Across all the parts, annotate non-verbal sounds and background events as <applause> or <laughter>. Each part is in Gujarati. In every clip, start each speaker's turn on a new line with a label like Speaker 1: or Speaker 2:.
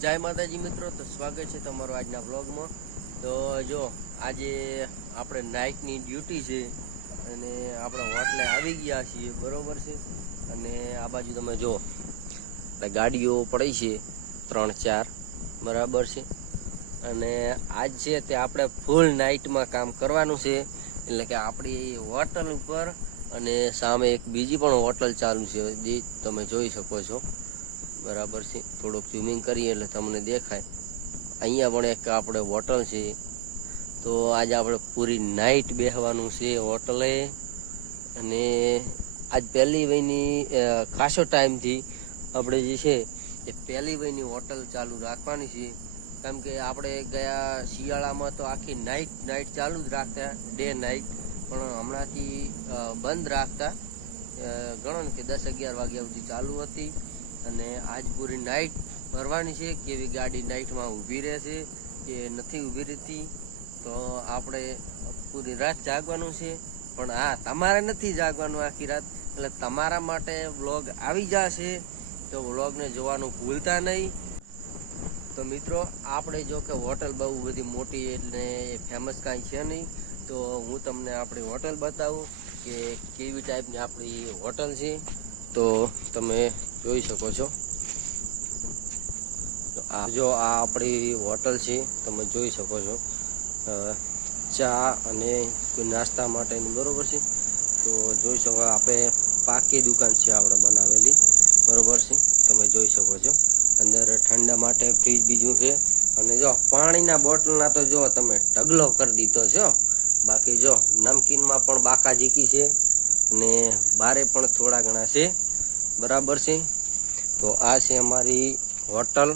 Speaker 1: જય માતાજી મિત્રો, તો સ્વાગત છે તમારું આજના બ્લોગમાં તો જો, આજે આપણે નાઇટની ડ્યુટી છે અને આપણે હોટલે આવી ગયા છીએ, બરોબર છે? અને આ બાજુ તમે જો ગાડીઓ પડી છે, ત્રણ ચાર, બરાબર છે? અને આજ છે તે આપણે ફૂલ નાઇટમાં કામ કરવાનું છે, એટલે કે આપણી હોટલ ઉપર અને સામે એક બીજી પણ હોટલ ચાલુ છે, જે તમે જોઈ શકો છો. બરાબર છે. થોડુંક ઝૂમિંગ કરીએ એટલે તમને દેખાય. અહીંયા પણ એક આપણે હોટલ છે. તો આજે આપણે પૂરી નાઇટ બેસવાનું છે હોટલે. અને આજ પહેલી વયની ખાસો ટાઈમથી આપણે જે છે એ પહેલી વયની હોટલ ચાલુ રાખવાની છે. કેમ કે આપણે ગયા શિયાળામાં તો આખી નાઇટ નાઇટ ચાલુ જ રાખતા ડે નાઇટ પણ હમણાંથી બંધ રાખતા ગણો ને કે દસ અગિયાર વાગ્યા સુધી ચાલુ હતી. અને આજ પૂરી નાઇટ ભરવાની છે કેવી ગાડી નાઇટમાં ઊભી રહેશે કે નથી ઊભી રહેતી, તો આપણે પૂરી રાત જાગવાનું છે. પણ હા તમારે નથી જાગવાનું આખી રાત. એટલે તમારા માટે વ્લોગ આવી જશે. તો વ્લોગને જોવાનું ભૂલતા નહીં. તો મિત્રો, આપણે જો કે હોટલ બહુ બધી મોટી એટલે ફેમસ કાંઈ છે નહીં. તો હું તમને આપણી હોટલ બતાવું કે કેવી ટાઈપની આપણી હોટલ છે. તો તમે જોઈ શકો છો. આ જો આ આપણી હોટલ છે, તમે જોઈ શકો છો. ચા અને નાસ્તા માટેની બરોબર છે. તો જોઈ શકો આપણે પાકી દુકાન છે આપણે બનાવેલી. બરોબર છે. તમે જોઈ શકો છો. અંદર ઠંડા માટે ફ્રીજ બીજું છે. અને જો પાણીના બોટલના તો જો તમે ઢગલો કરી દીધો છો. બાકી જો નમકીનમાં પણ બાકા ઝીકી છે. અને બારે પણ થોડા ઘણા છે. બરાબર છે? તો આ છે અમારી હોટલ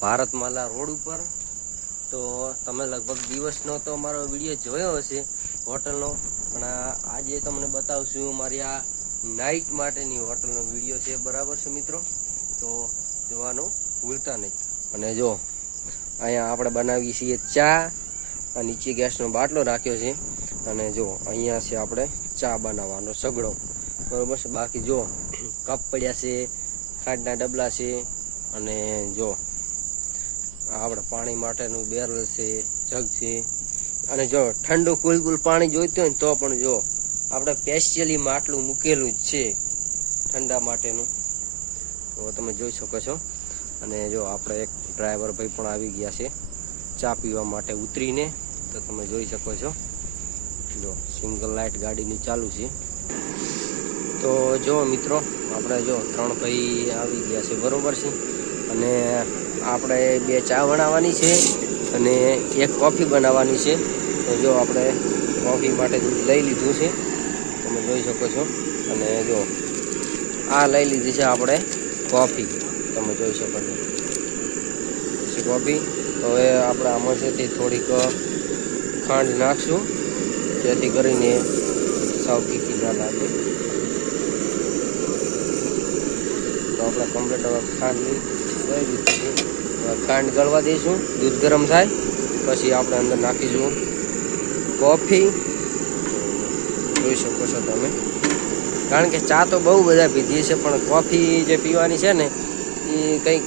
Speaker 1: ભારતમાલા રોડ ઉપર. તો તમે લગભગ દિવસનો તો અમારો વીડિયો જોયો હશે હોટલનો, પણ આજે તમને બતાવશું મારી આ નાઇટ માટેની હોટલનો વીડિયો છે. બરાબર છે મિત્રો? તો જોવાનું ભૂલતા નહીં. અને જો, અહીંયા આપણે બનાવીએ છીએ ચા નીચે ગેસનો બાટલો રાખ્યો છે. અને જો, અહીંયા છે આપણે ચા બનાવવાનો સગડો. બરોબર છે? બાકી જો, કપ પડ્યા છે, ખાંડના ડબલા છે, અને જો, આપણે પાણી માટેનું બેરલ છે, જગ છે. અને જો, ઠંડુ કુલ કુલ પાણી જોઈતું હોય તો પણ જો, આપણે સ્પેશિયલી માટલું મૂકેલું જ છે ઠંડા માટેનું. તો તમે જોઈ શકો છો. અને જો, આપણે એક ડ્રાઈવર ભાઈ પણ આવી ગયા છે ચા પીવા માટે ઉતરીને. તો તમે જોઈ શકો છો. જો સિંગલ લાઇટ ગાડીની ચાલુ છે. તો જો મિત્રો, આપણે જો ત્રણ ભાઈ આવી ગયા છે, બરોબર છે? અને આપણે બે ચા બનાવવાની છે અને એક કોફી બનાવવાની છે. તો જો આપણે કોફી માટે દૂધ લઈ લીધું છે. તમે જોઈ શકો છો. અને જો, આ લઈ લીધી છે આપણે કોફી. તમે જોઈ શકો છો. પછી કોફી, તો હવે આપણે આમાં છે તે થોડીક ખાંડ નાખશું. જેથી કરીને સાવ ફીકી ના લાગે તો આપણે કમ્પ્લીટ હવે ખાંડ લઈ દીધું હવે ખાંડ ગળવા દઈશું, દૂધ ગરમ થાય, પછી આપણે અંદર નાખીશું કોફી જોઈ શકો છો તમે. કારણ કે ચા તો બહુ બધા પીધી છે, પણ કોફી જે પીવાની છે ને, એ કંઈક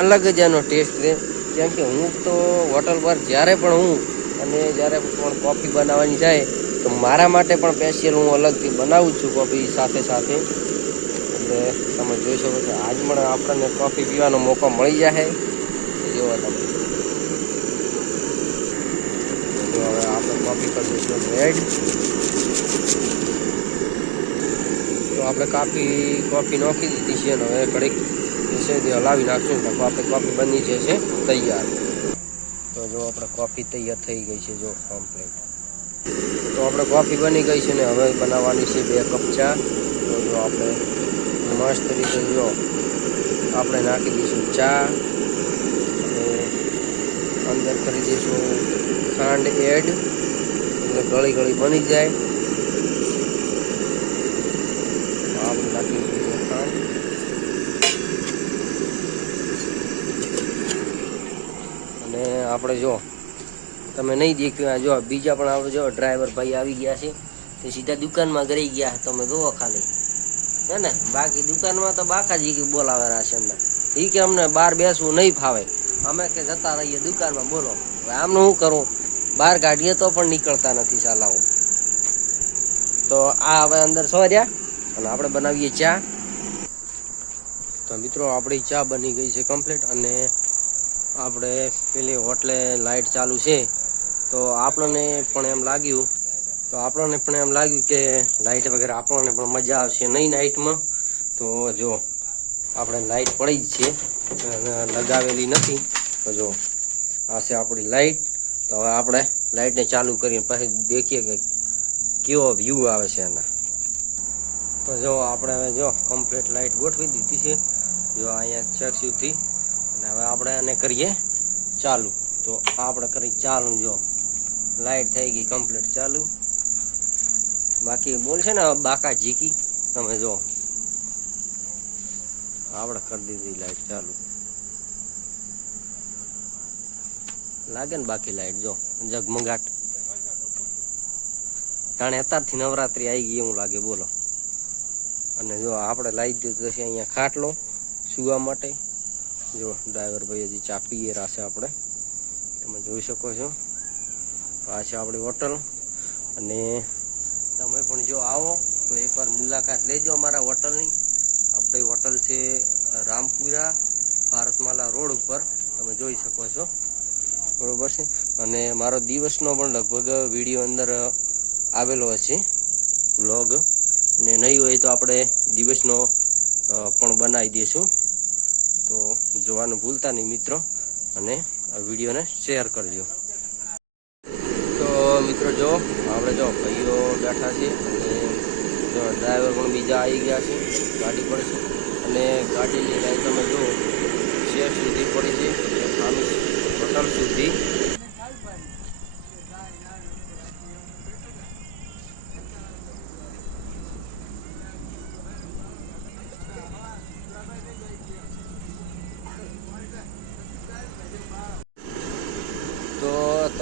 Speaker 1: અલગ જ એનો ટેસ્ટ છે. કેમ કે હું તો હોટલ પર જ્યારે પણ હું અને જ્યારે પણ કોફી બનાવવાની જાય, તો મારા માટે પણ સ્પેશિયલ હું અલગથી બનાવું જ છું કોફી સાથે સાથે. એટલે તમે જોઈ શકો છો, આજ પણ આપણને કોફી પીવાનો મોકો મળી જાય જોવા તમે. જો હવે આપણે કોફી કરી દઈશું રેડ તો આપણે કાપી કોફી નાખી દીધી છે અને હવે ઘડીક છે તે હલાવી નાખશું. આપણે કોફી બની જશે તૈયાર. જો આપણે કોફી તૈયાર થઈ ગઈ છે જો કમ્પ્લીટ તો આપણે કોફી બની ગઈ છે ને હવે બનાવવાની છે બે કપ ચા. તો જો આપણે મસ્ત રીતે જો આપણે નાખી દઈશું ચા. અને અંદર કરી દઈશું ખાંડ એડ. એટલે ગળી ગળી બની જાય. આપણે નાખી દઈશું ખાંડ અને આપણે જો, તમે નહીં દેખ્યું જો બીજા પણ આપણે જો ડ્રાઈવર ભાઈ આવી ગયા છે, તે સીધા દુકાનમાં ગરી ગયા, તમે જુઓ ખાલી. હે ને? બાકી દુકાનમાં તો બાકાજી બોલાવેલા છે અંદર. એ કે અમને બહાર બેસવું નહીં ફાવે. અમે કે જતા રહીએ દુકાનમાં, બોલો. હવે આમનું શું કરું? બહાર કાઢીએ તો પણ નીકળતા નથી ચાલાવો તો આ હવે અંદર સવાર્યા અને આપણે બનાવીએ ચા. તો મિત્રો, આપણી ચા બની ગઈ છે કમ્પ્લીટ અને આપણે પેલી હોટલે લાઇટ ચાલુ છે, તો આપણને પણ એમ લાગ્યું, તો આપણને પણ એમ લાગ્યું કે લાઇટ વગેરે આપણને પણ મજા આવશે નહીં નાઇટમાં તો જો, આપણે લાઇટ પડી જ છે લગાવેલી નથી. તો જો, આ છે આપણી લાઇટ તો હવે આપણે લાઇટને ચાલુ કરીને પછી દેખીએ કે કેવો વ્યૂ આવે છે એના. તો જો, આપણે હવે જો કમ્પ્લીટ લાઇટ ગોઠવી દીધી છે. જો અહીંયા ચેક અને હવે આપણે એને કરીએ ચાલુ. તો આપણે કરી ચાલુ જો. લાઈટ થઈ ગઈ કમ્પ્લીટ ચાલુ. બાકી બોલ છે ને બાકા જીકી તમે જો. આપણે કરી દીધી લાઈટ ચાલુ. લાગે ને બાકી લાઈટ જો જગમગાટ જાણે અત્યારથી નવરાત્રી આવી ગઈ એવું લાગે, બોલો. અને જો આપણે લાવી દીધું છે અહીંયા ખાટલો સુવા માટે. જો, ડ્રાઈવર ભાઈ હજી ચા પીએ રાશે આપણે. તમે જોઈ શકો છો. આ છે આપણી હોટલ. અને તમે પણ જો આવો, તો એકવાર મુલાકાત લેજો અમારા હોટલની. આપણી હોટલ છે રામપુરા ભારતમાલા રોડ ઉપર. તમે જોઈ શકો છો. બરોબર છે? અને મારો દિવસનો પણ લગભગ વીડિયો અંદર આવેલો હશે. વ્લોગ. અને નહીં હોય તો આપણે દિવસનો પણ બનાવી દઈશું. તો જોવાનું ભૂલતા નહીં મિત્રો. અને આ વિડીયોને શેર કરજો. તો મિત્રો જો, આપણે જો ભાઈઓ બેઠા છે અને જો ડ્રાઈવર પણ બીજા આવી ગયા છે, ગાડી પણ છે. અને ગાડીની લાઈન તમે જો શેર સુધી પડી છે. હોટલ સુધી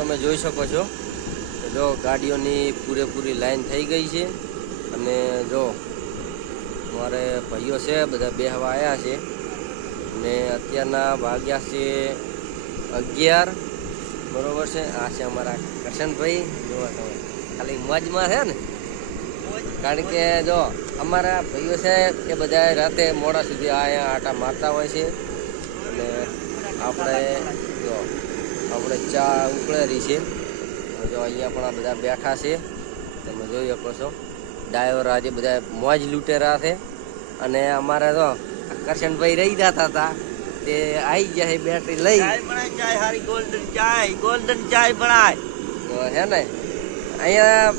Speaker 1: તમે જોઈ શકો છો. જો ગાડીઓની પૂરેપૂરી લાઈન થઈ ગઈ છે અને જો મારે ભાઈઓ છે, બધા બેહવા આવ્યા છે ને અત્યારના વાગ્યા છે અગિયાર. બરોબર છે? આ છે અમારા કરશનભાઈ. જોવા તમે ખાલી મોજમાં છે ને? કારણ કે જો અમારા ભાઈઓ છે એ બધા રાતે મોડા સુધી અહીંયા આટા મારતા હોય છે. અને આપણે આપણે ચા ઉકળેલી છે. જો અહીંયા પણ આ બધા બેઠા છે. તમે જોઈ શકો છો. ડ્રાઈવર આજે બધા મોજ લૂંટેરા છે. અને અમારે તો કરશનભાઈ રહી જતા હતા. તે આવી ગયા છે બેટરી લઈ.
Speaker 2: ચાય હારી ગોલ્ડન ચાય ગોલ્ડન ચાય બનાય
Speaker 1: તો હે ને અહીંયા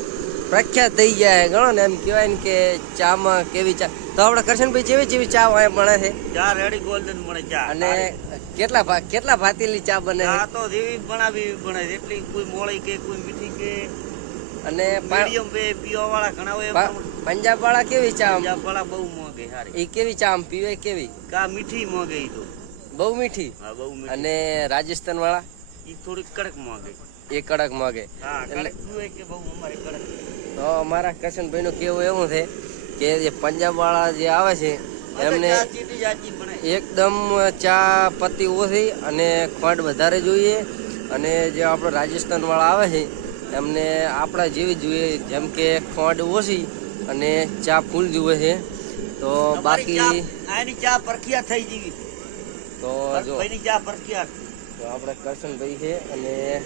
Speaker 1: પ્રખ્યાત થઈ ગયા છે ગણો ને એમ કહેવાય ને કે ચામાં કેવી ચા તો આપણે કરશનભાઈ જેવી જેવી ચા અહીંયા મળે છે.
Speaker 2: ચા રેડી ગોલ્ડન મળે ચા
Speaker 1: અને કેટલા કેટલા ભાતીલી ચા બને
Speaker 2: આ તો જેવી બનાવી બને. એટલી કોઈ મોળી કે કોઈ મીઠી કે.
Speaker 1: અને
Speaker 2: મીડિયમ પે પીવા વાળા ઘણા હોય
Speaker 1: પંજાબ વાળા કેવી ચા?
Speaker 2: પંજાબ વાળા બહુ મોંઘે હારી.
Speaker 1: એ કેવી ચા પીવે કેવી?
Speaker 2: કા મીઠી મોંઘે ઈ તો.
Speaker 1: બહુ મીઠી?
Speaker 2: હા બહુ મીઠી.
Speaker 1: અને રાજસ્થાન વાળા
Speaker 2: ઈ થોડીક કડક મોગે
Speaker 1: એ કડક માગે
Speaker 2: હા કડક પીવે કે બહુ? અમારે કડક.
Speaker 1: તો અમારા કરશનભાઈ નું કેવું એવું છે કે જે પંજાબ વાળા જે આવે છે એમને એકદમ ચા પત્તી ઓછી અને ખોટ વધારે જોઈએ. અને જે આપણો રાજસ્થાન વાળા આવે છે એમને આપણા જેવી જોઈએ. જેમ કે ખોટ ઓછી અને ચા ફૂલ જુએ છે. તો બાકી
Speaker 2: ચા- પરખિયા થઈ જવી
Speaker 1: તો જો.
Speaker 2: ચા પરખિયા.
Speaker 1: તો આપણે કરશનભાઈ છે અને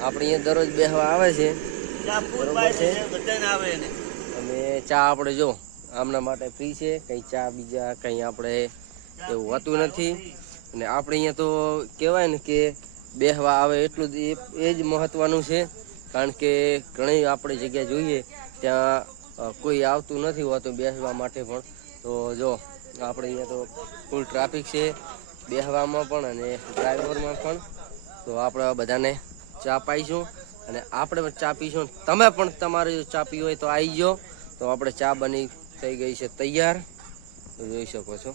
Speaker 1: આપણે અહીંયા દરરોજ બેહવા આવે છે. બરોબર
Speaker 2: છે
Speaker 1: અને ચા આપણે જો આમના માટે ફ્રી છે. કંઈ ચા બીજા, કંઈ આપણે એવું હોતું નથી. અને આપણે અહીંયા તો કહેવાય ને કે બેહવા આવે એટલું જ, એ- જ મહત્વનું છે. કારણ કે ઘણી આપણે જગ્યા જોઈએ, ત્યાં કોઈ આવતું નથી હોતું બેસવા માટે પણ. તો જો, આપણે અહીંયા તો ફૂલ ટ્રાફિક છે બેહવામાં પણ અને ડ્રાઈવરમાં પણ. તો આપણે બધાને ચા પાઈશું. અને આપણે પણ ચા પીશું. તમે પણ તમારે જો ચા પી હોય તો આવી જાઓ. તો આપણે ચા બની થઈ ગઈ છે તૈયાર. જોઈ શકો છો.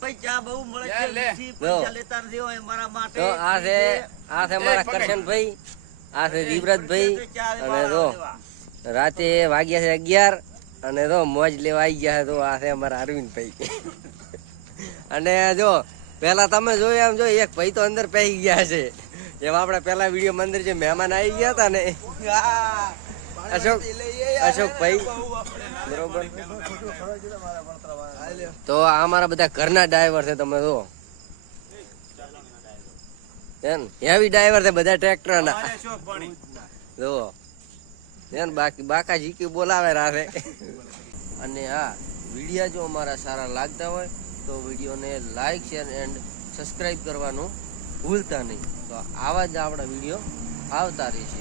Speaker 2: ભાઈ બહુ મળે છે પૈસા લેતા નથી હોય મારા માટે
Speaker 1: આ છે આ છે મારા કરશનભાઈ આ છે જીવરાજભાઈ. અને જો રાતે વાગ્યા છે અગિયાર અને જો મોજ લેવા આવી ગયા તો આ છે અમારા અરવિંદભાઈ. <laughs> અને જો પેલા તમે જોયું એમ જો એક ભાઈ તો અંદર પહેરી ગયા છે. એમ આપણે પેલા વીડિયો મંદિર જે મહેમાન આવી ગયા હતા ને. અશોક અશોકભાઈ. તો આ અમારા બધા ઘરના ડ્રાઈવર છે, તમે જો હેવી ડ્રાઈવર છે બધા ટ્રેક્ટર ના જો બાકી બાકા જીકી બોલાવે રારે અને હા, વિડીયા જો અમારા સારા લાગતા હોય, તો વિડીયોને લાઈક શેર એન્ડ સબસ્ક્રાઈબ કરવાનું ભૂલતા નહીં. તો આવા જ આપણા વીડિયો આવતા રહેશે.